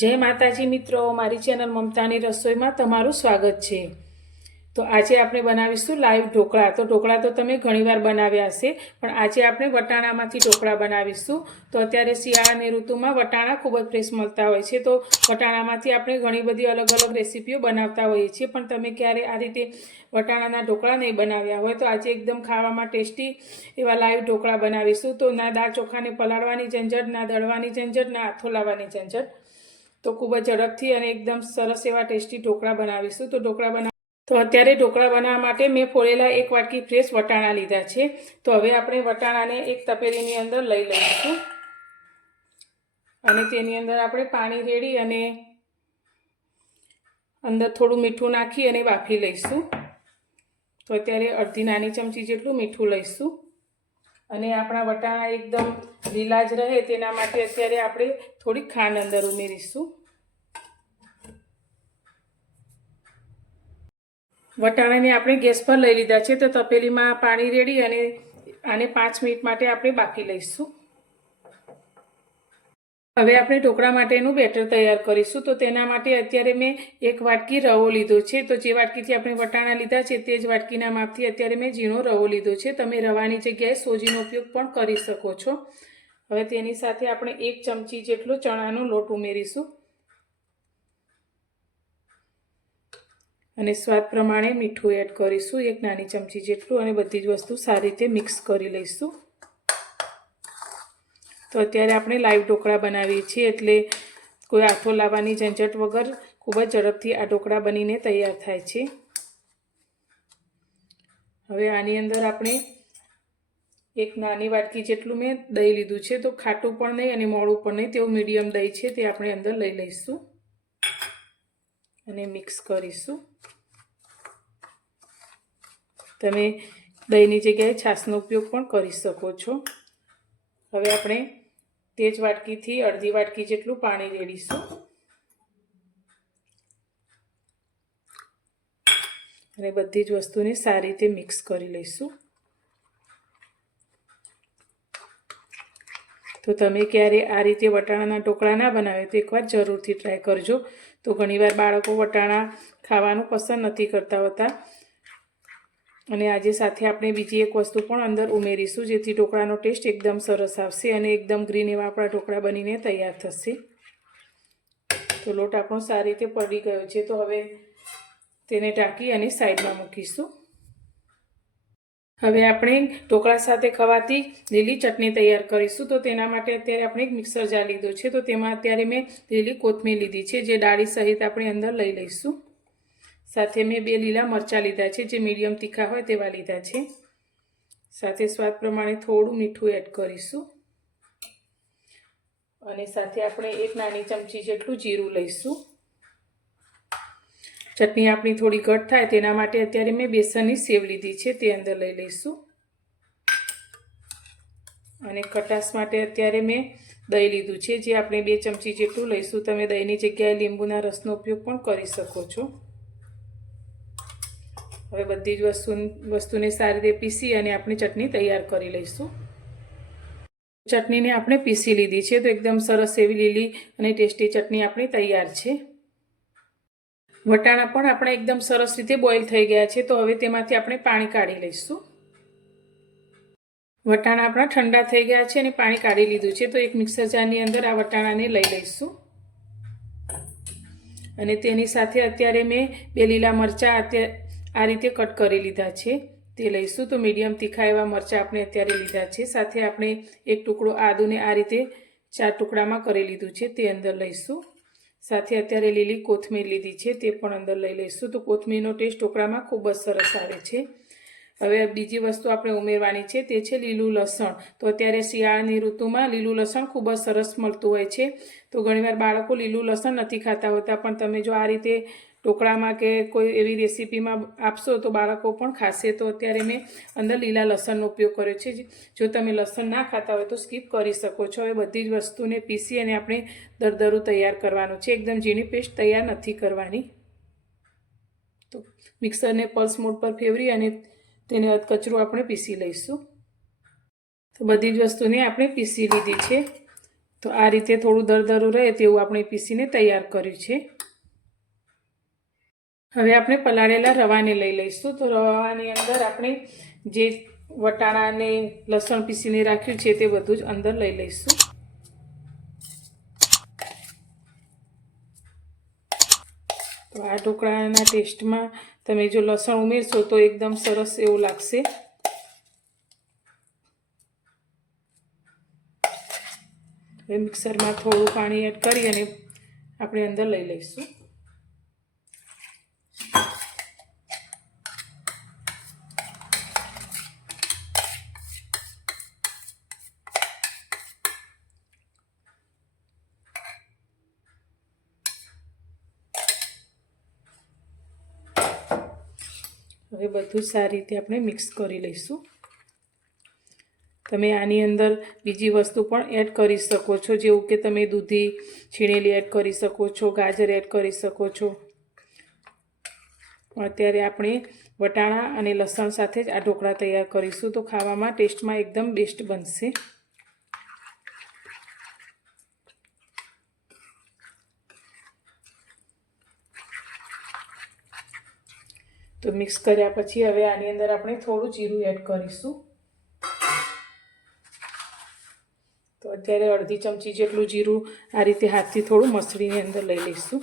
જય માતાજી મિત્રો, મારી ચેનલ મમતાની રસોઈમાં તમારું સ્વાગત છે। તો આજે આપણે બનાવીશું લાઈવ ઢોકળા। તો ઢોકળા તો તમે ઘણીવાર બનાવ્યા હશે, પણ આજે આપણે વટાણામાંથી ઢોકળા બનાવીશું। તો અત્યારે શિયાળાની ઋતુમાં વટાણા ખૂબ જ ફ્રેશ મળતા હોય છે, તો વટાણામાંથી આપણે ઘણી બધી અલગ અલગ રેસીપીઓ બનાવતા હોઈએ છીએ, પણ તમે ક્યારે આ રીતે વટાણાના ઢોકળા નહીં બનાવ્યા હોય તો આજે એકદમ ખાવામાં ટેસ્ટી એવા લાઈવ ઢોકળા બનાવીશું। તો ના દાળ ચોખાને પલાળવાની ઝંઝટ, ના દળવાની ઝંઝટ, ના હાથો લાવવાની ઝંઝટ। તો ખૂબ જ ઝડપથી અને એકદમ સરસ એવા ટેસ્ટી ઢોકળા બનાવીશું। તો અત્યારે ઢોકળા બનાવવા માટે મેં ફોડેલા 1 વાટકી ફ્રેશ વટાણા લીધા છે। તો હવે આપણે વટાણાને એક તપેલીની અંદર લઈ લઈશું અને તેની અંદર આપણે પાણી રેડી અને અંદર થોડું મીઠું નાખી અને બાફી લઈશું। તો અત્યારે અડધી નાની ચમચી જેટલું મીઠું લઈશું અને આપણા વટાણા એકદમ લીલા જ રહે તેના માટે અત્યારે આપણે થોડી ખાંડ અંદર ઉમેરીશું। વટાણાને આપણે ગેસ પર લઈ લીધા છે, તો તપેલીમાં પાણી રેડી અને આને 5 મિનિટ માટે આપણે બાફી લઈશું। હવે આપણે ઢોકળા માટેનું બેટર તૈયાર કરીશું। તો તેના માટે અત્યારે મેં 1 વાટકી રવો લીધો છે। તો જે વાટકીથી આપણે વટાણા લીધા છે તે જ વાટકીના માપથી અત્યારે મેં ઝીણો રવો લીધો છે। તમે રવાની જગ્યાએ સોજીનો ઉપયોગ પણ કરી શકો છો। હવે તેની સાથે આપણે 1 ચમચી જેટલો ચણાનો લોટ ઉમેરીશું અને સ્વાદ પ્રમાણે મીઠું એડ કરીશું 1 નાની ચમચી જેટલું અને બધી જ વસ્તુ સારી રીતે મિક્સ કરી લઈશું। તો અત્યારે આપણે લાઈવ ઢોકળા બનાવીએ છીએ એટલે કોઈ હાથો લાવવાની ઝંઝટ વગર ખૂબ જ ઝડપથી આ ઢોકળા બનીને તૈયાર થાય છે। હવે આની અંદર આપણે 1 નાની વાટકી જેટલું મેં દહીં લીધું છે। તો ખાટું પણ નહીં અને મોળું પણ નહીં તેવું મીડિયમ દહીં છે, તે આપણે અંદર લઈ લઈશું અને મિક્સ કરીશું। તમે દહીંની જગ્યાએ છાશનો ઉપયોગ પણ કરી શકો છો। હવે આપણે તે જ વાટકીથી અડધી વાટકી જેટલું પાણી રેડીશું અને બધી જ વસ્તુને સારી રીતે મિક્સ કરી લઈશું। તો તમે ક્યારે આ રીતે વટાણાના ઢોકળા ના બનાવે તો એકવાર જરૂરથી ટ્રાય કરજો। તો ઘણીવાર બાળકો વટાણા ખાવાનું પસંદ નથી કરતા હોતા અને આજે સાથે આપણે બીજી એક વસ્તુ પણ અંદર ઉમેરીશું જેથી ઢોકળાનો ટેસ્ટ એકદમ સરસ આવશે અને એકદમ ગ્રીન એવા આપણા ઢોકળા બનીને તૈયાર થશે। તો લોટ આપણો સારી રીતે પડી ગયો છે, તો હવે તેને ઢાંકી અને સાઈડમાં મૂકીશું। હવે આપણે ઢોકળા સાથે ખવાતી લીલી ચટણી તૈયાર કરીશું। તો તેના માટે અત્યારે આપણે એક મિક્સર જાર લીધો છે, તો તેમાં અત્યારે મેં લીલી કોથમીર લીધી છે જે ડાળી સહિત આપણે અંદર લઈ લઈશું। સાથે મેં 2 લીલા મરચાં લીધા છે જે મીડિયમ તીખા હોય તેવા લીધા છે। સાથે સ્વાદ પ્રમાણે થોડું મીઠું એડ કરીશું અને સાથે આપણે 1 નાની ચમચી જેટલું જીરું લઈશું। ચટણી આપણી થોડી ઘટ થાય તેના માટે અત્યારે મેં બેસનની સેવ લીધી છે, તે અંદર લઈ લઈશું અને ખટાશ માટે અત્યારે મેં દહીં લીધું છે જે આપણે 2 ચમચી જેટલું લઈશું। તમે દહીંની જગ્યાએ લીંબુના રસનો ઉપયોગ પણ કરી શકો છો। હવે બધી જ વસ્તુને સારી રીતે પીસી અને આપણે ચટણી તૈયાર કરી લઈશું। ચટણીને આપણે પીસી લીધી છે, તો એકદમ સરસ એવી લીલી અને ટેસ્ટી ચટણી આપણી તૈયાર છે। વટાણા પણ આપણે એકદમ સરસ રીતે બોઇલ થઈ ગયા છે, તો હવે તેમાંથી આપણે પાણી કાઢી લઈશું। વટાણા આપણા ઠંડા થઈ ગયા છે અને પાણી કાઢી લીધું છે, તો એક મિક્સર જારની અંદર આ વટાણાને લઈ લઈશું અને તેની સાથે અત્યારે મેં 2 લીલા મરચાં આ રીતે કટ કરી લીધા છે તે લઈશું। તો મીડિયમ તીખા એવા મરચાં આપણે અત્યારે લીધા છે। સાથે આપણે 1 ટુકડો આદુને આ રીતે 4 ટુકડામાં કરી લીધું છે તે અંદર લઈશું। સાથે અત્યારે લીલી કોથમીર લીધી છે તે પણ અંદર લઈ લઈશું। તો કોથમીરનો ટેસ્ટ ઢોકળામાં ખૂબ જ સરસ આવે છે। હવે બીજી વસ્તુ આપણે ઉમેરવાની છે તે છે લીલું લસણ। તો અત્યારે શિયાળાની ઋતુમાં લીલું લસણ ખૂબ જ સરસ મળતું હોય છે, તો ઘણીવાર બાળકો લીલું લસણ નથી ખાતા હોતા, પણ તમે જો આ રીતે ઢોકળામાં કે કોઈ એવી રેસીપીમાં આપશો તો બાળકો પણ ખાશે। તો અત્યારે મેં અંદર લીલા લસણનો ઉપયોગ કર્યો છે। જો તમે લસણ ના ખાતા હોય તો સ્કીપ કરી શકો છો। હવે બધી જ વસ્તુને પીસી અને આપણે દરદરું તૈયાર કરવાનું છે, એકદમ ઝીણી પેસ્ટ તૈયાર નથી કરવાની। તો મિક્સરને પલ્સ મોડ પર ફેરવી અને તેને અધકચરું આપણે પીસી લઈશું। તો બધી જ વસ્તુને આપણે પીસી લીધી છે તો આ રીતે થોડું દરદરું રહે તેવું આપણે પીસીને તૈયાર કર્યું છે. હવે આપણે પલાળેલા રવાને લઈ લઈશું. તો રવાની અંદર આપણે જે વટાણા અને લસણ પીસીને રાખ્યું છે તે બધું જ અંદર લઈ લઈશું. તો આ ઢોકળાના ટેસ્ટમાં તમે જો લસણ ઉમેરશો તો એકદમ સરસ એવું લાગશે. હવે મિક્સરમાં થોડું પાણી એડ કરી અને આપણે અંદર લઈ લઈશું. હવે બધું સારી રીતે આપણે મિક્સ કરી લઈશું. તમે આની અંદર બીજી વસ્તુ પણ એડ કરી શકો છો, જેવું કે તમે દૂધી છીણેલી એડ કરી શકો છો, ગાજર એડ કરી શકો છો. અત્યારે આપણે વટાણા અને લસણ સાથે જ આ ઢોકળા તૈયાર કરીશું, તો ખાવામાં ટેસ્ટમાં એકદમ બેસ્ટ બનશે. તો મિક્સ કર્યા પછી હવે આની અંદર આપણે થોડું જીરું એડ કરીશું. તો અત્યારે અડધી ચમચી જેટલું જીરું આ રીતે હાથથી થોડું મસળીને અંદર લઈ લઈશું.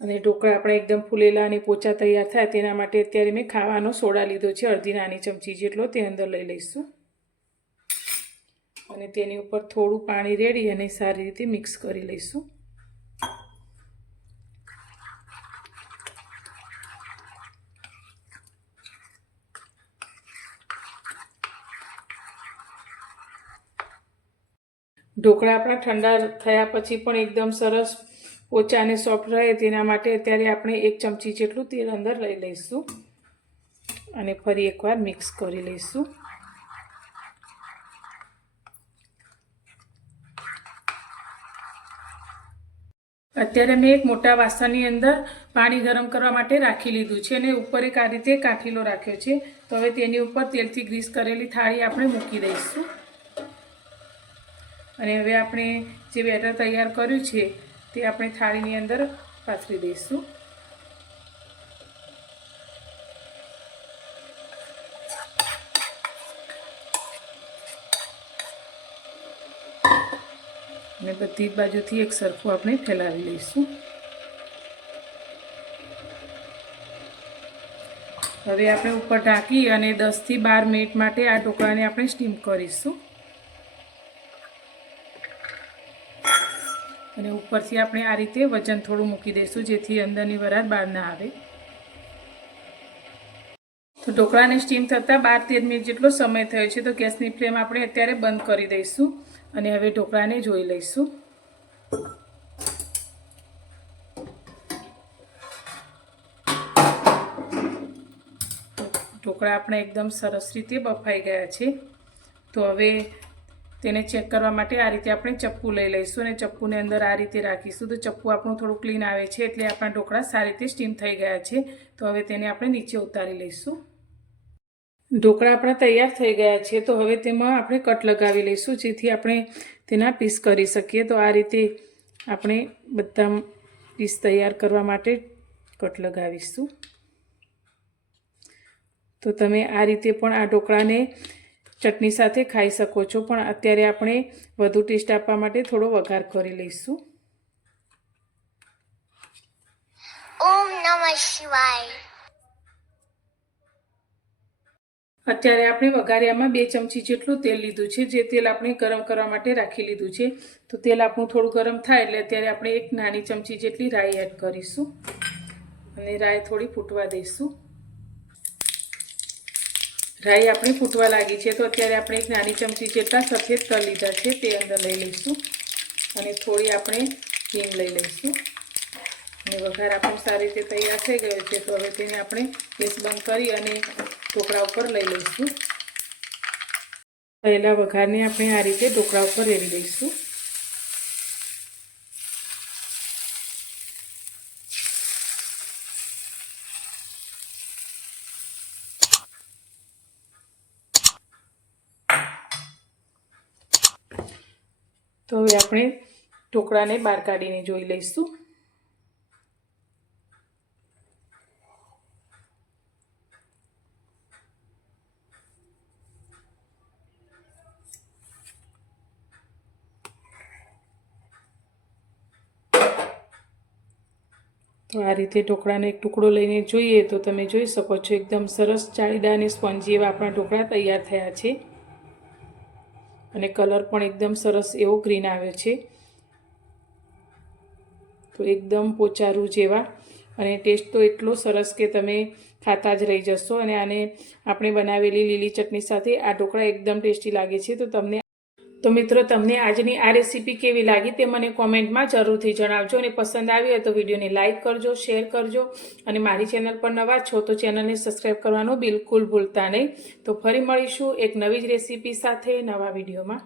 અને ઢોકળા આપણે એકદમ ફૂલેલા અને પોચા તૈયાર થાય તેના માટે અત્યારે મેં ખાવાનો સોડા લીધો છે, અડધી નાની ચમચી જેટલો, તે અંદર લઈ લઈશું. અને તેની ઉપર થોડું પાણી રેડી અને સારી રીતે મિક્સ કરી લઈશું. ઢોકળા આપણા ઠંડા થયા પછી પણ એકદમ સરસ પોચા અને સોફ્ટ રહે તેના માટે અત્યારે આપણે 1 ચમચી જેટલું તેલ અંદર લઈ લઈશું અને ફરી એકવાર મિક્સ કરી લઈશું. અત્યારે મેં એક મોટા વાસણની અંદર પાણી ગરમ કરવા માટે રાખી લીધું છે અને ઉપર એક આ રીતે કાઠીલો રાખ્યો છે. તો હવે તેની ઉપર તેલથી ગ્રીસ કરેલી થાળી આપણે મૂકી દઈશું. અને હવે આપણે જે બેટર તૈયાર કર્યું છે તે આપણે થાળીની અંદર પાથરી દઈશું. અને બધી જ બાજુથી એક સરખું આપણે ફેલાવી લઈશું. હવે આપણે ઉપર ઢાંકી અને 10 થી 12 મિનિટ માટે આ ઢોકળાને આપણે સ્ટીમ કરીશું. અને ઉપરથી આપણે આ રીતે વજન થોડું મૂકી દઈશું, જેથી અંદરની વરાળ બહાર ના આવે. તો ઢોકળાને સ્ટીમ થતાં 12-13 મિનિટ જેટલો સમય થયો છે. તો ગેસની ફ્લેમ આપણે અત્યારે બંધ કરી દઈશું અને હવે ઢોકળાને જોઈ લઈશું. ઢોકળા આપણે એકદમ સરસ રીતે બફાઈ ગયા છે. તો હવે તેને ચેક કરવા માટે આ રીતે આપણે ચપ્પુ લઈ લઈશું અને ચપ્પુને અંદર આ રીતે રાખીશું. તો ચપ્પુ આપણું થોડું ક્લીન આવે છે એટલે આપણા ઢોકળા સારી રીતે સ્ટીમ થઈ ગયા છે. તો હવે તેને આપણે નીચે ઉતારી લઈશું. ઢોકળા આપણા તૈયાર થઈ ગયા છે. તો હવે તેમાં આપણે કટ લગાવી લઈશું, જેથી આપણે તેના પીસ કરી શકીએ. તો આ રીતે આપણે બધા પીસ તૈયાર કરવા માટે કટ લગાવીશું. તો તમે આ રીતે પણ આ ઢોકળાને ચટણી સાથે ખાઈ શકો છો, પણ અત્યારે આપણે વધુ ટેસ્ટ આપવા માટે થોડો વઘાર કરી લઈશું. ઓમ નમઃ શિવાય. અત્યારે આપણે વઘારિયામાં 2 ચમચી જેટલું તેલ લીધું છે, જે તેલ આપણે ગરમ કરવા માટે રાખી લીધું છે. તો તેલ આપણું થોડું ગરમ થાય એટલે અત્યારે આપણે 1 નાની ચમચી જેટલી રાઈ એડ કરીશું અને રાઈ થોડી ફૂટવા દઈશું. રાઈ આપણી ફૂટવા લાગી છે. તો અત્યારે આપણે 1 નાની ચમચી જેટલા સફેદ તલ લીધા છે તે અંદર લઈ લઈશું અને થોડી આપણે હિંગ લઈ લઈશું. અને વઘાર આપણો સારી રીતે તૈયાર થઈ ગયો છે. તો હવે તેને આપણે ગેસ બંધ કરી અને ઢોકળા ઉપર લઈ લઈશું. પહેલા વઘારને આપણે આ રીતે ઢોકળા ઉપર રેડી દઈશું. તો હવે આપણે ઢોકળાને બહાર કાઢીને જોઈ લઈશું. તો આ રીતે ઢોકળાનો એક ટુકડો લઈને જોઈએ તો તમે જોઈ શકો છો એકદમ સરસ જાળીદાર અને સ્પોન્જી એવા આપણા ઢોકળા તૈયાર થયા છે અને કલર પણ એકદમ સરસ એવો ગ્રીન આવ્યો છે. તો એકદમ પોચારું જેવા અને ટેસ્ટ તો એટલો સરસ કે તમે ખાતા જ રહી જશો. અને આને આપણે બનાવેલી લીલી ચટણી સાથે આ ઢોકળા એકદમ ટેસ્ટી લાગે છે. તો મિત્રો તમને આજની આ રેસીપી કેવી લાગી તે મને કોમેન્ટમાં જરૂરથી જણાવજો અને પસંદ આવી હોય તો વિડીયોને લાઇક કરજો, શેર કરજો અને મારી ચેનલ પર નવા છો તો ચેનલને સબસ્ક્રાઈબ કરવાનું બિલકુલ ભૂલતા નહીં. તો ફરી મળીશું એક નવી જ રેસીપી સાથે નવા વિડીયોમાં.